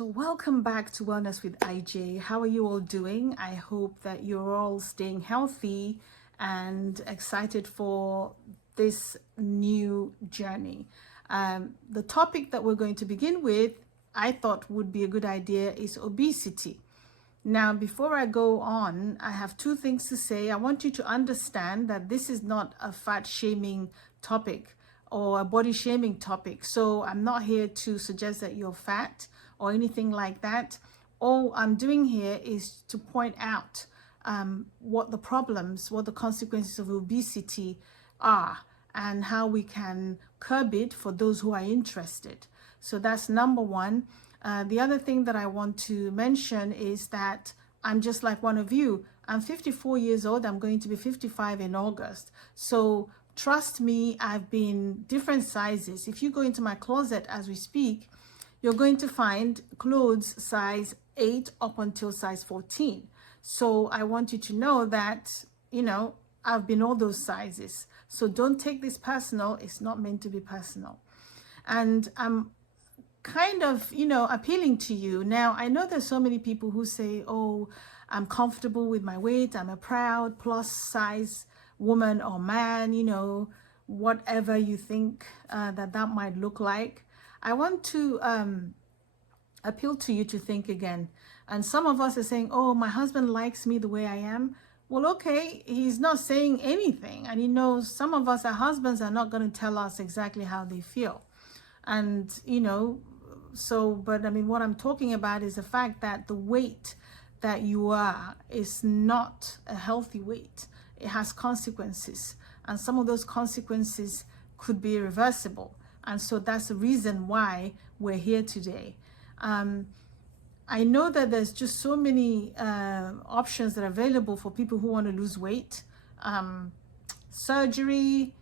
So welcome back to Wellness with IJ. How are you all doing? I hope that you're all staying healthy and excited for this new journey. The topic that we're going to begin with, I thought would be a good idea, is obesity. Now, before I go on, I have two things to say. I want you to understand that this is not a fat shaming topic or a body shaming topic. So I'm not here to suggest that you're fat or anything like that. All I'm doing here is to point out what the problems, what the consequences of obesity are, and how we can curb it for those who are interested. So that's number one. The other thing that I want to mention is that I'm just like one of you. I'm 54 years old. I'm going to be 55 in August. So trust me, I've been different sizes. If you go into my closet as we speak, you're going to find clothes size 8 up until size 14. So I want you to know that, I've been all those sizes. So don't take this personal. It's not meant to be personal. And I'm kind of, appealing to you. Now, I know there's so many people who say, oh, I'm comfortable with my weight. I'm a proud plus size woman or man, whatever you think that might look like. I want to appeal to you to think again. And some of us are saying, oh, my husband likes me the way I am. Well, okay, he's not saying anything. And some of us, our husbands, are not going to tell us exactly how they feel. And, but what I'm talking about is the fact that the weight that you are is not a healthy weight. It has consequences. And some of those consequences could be irreversible. And so that's the reason why we're here today. I know that there's just so many options that are available for people who want to lose weight. Surgery,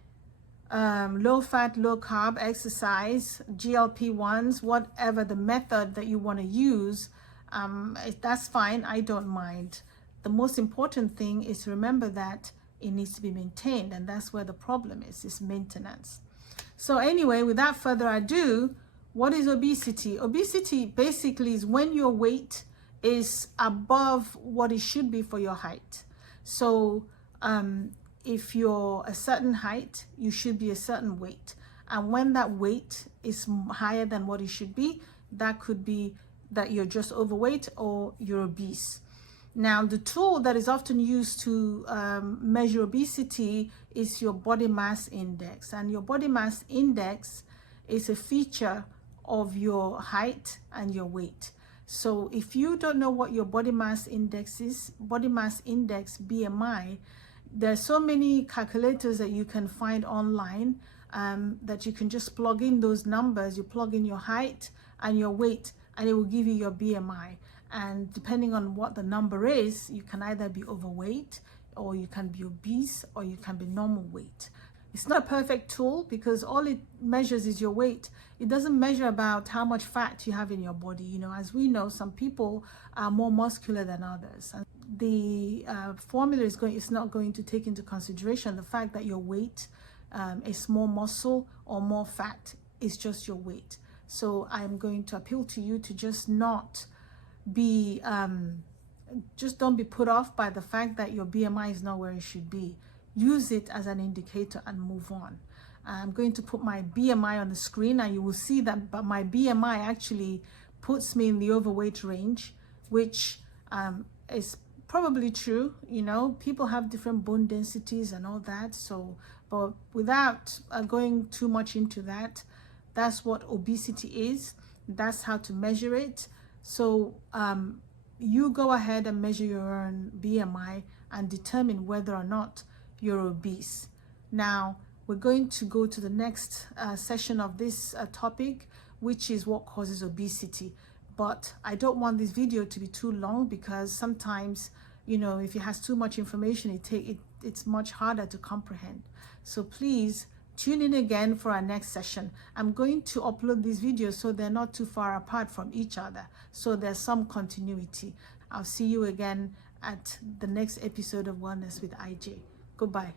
low fat, low carb, exercise, GLP-1s, whatever the method that you want to use, that's fine. I don't mind. The most important thing is to remember that it needs to be maintained, and that's where the problem is maintenance. So anyway, without further ado, what is obesity? Obesity basically is when your weight is above what it should be for your height. So if you're a certain height, you should be a certain weight. And when that weight is higher than what it should be, that could be that you're just overweight or you're obese. Now, the tool that is often used to measure obesity is your body mass index. And your body mass index is a feature of your height and your weight. So if you don't know what your body mass index is, body mass index, BMI, there's so many calculators that you can find online that you can just plug in those numbers. You plug in your height and your weight, and it will give you your BMI. And depending on what the number is, you can either be overweight, or you can be obese, or you can be normal weight. It's not a perfect tool because all it measures is your weight. It doesn't measure about how much fat you have in your body. As we know, some people are more muscular than others. And the formula is not going to take into consideration the fact that your weight is more muscle or more fat. It's just your weight. So I'm going to appeal to you to just not be just don't be put off by the fact that your BMI is not where it should be. Use it as an indicator and move on. I'm going to put my BMI on the screen, and you will see that my BMI actually puts me in the overweight range, which is probably true. People have different bone densities and all that. So, but without going too much into that, that's what obesity is. That's how to measure it. So you go ahead and measure your own BMI and determine whether or not you're obese. Now, we're going to go to the next session of this topic, which is what causes obesity. But I don't want this video to be too long because sometimes, if it has too much information, it's much harder to comprehend. So please tune in again for our next session. I'm going to upload these videos so they're not too far apart from each other, so there's some continuity. I'll see you again at the next episode of Wellness with IJ. Goodbye.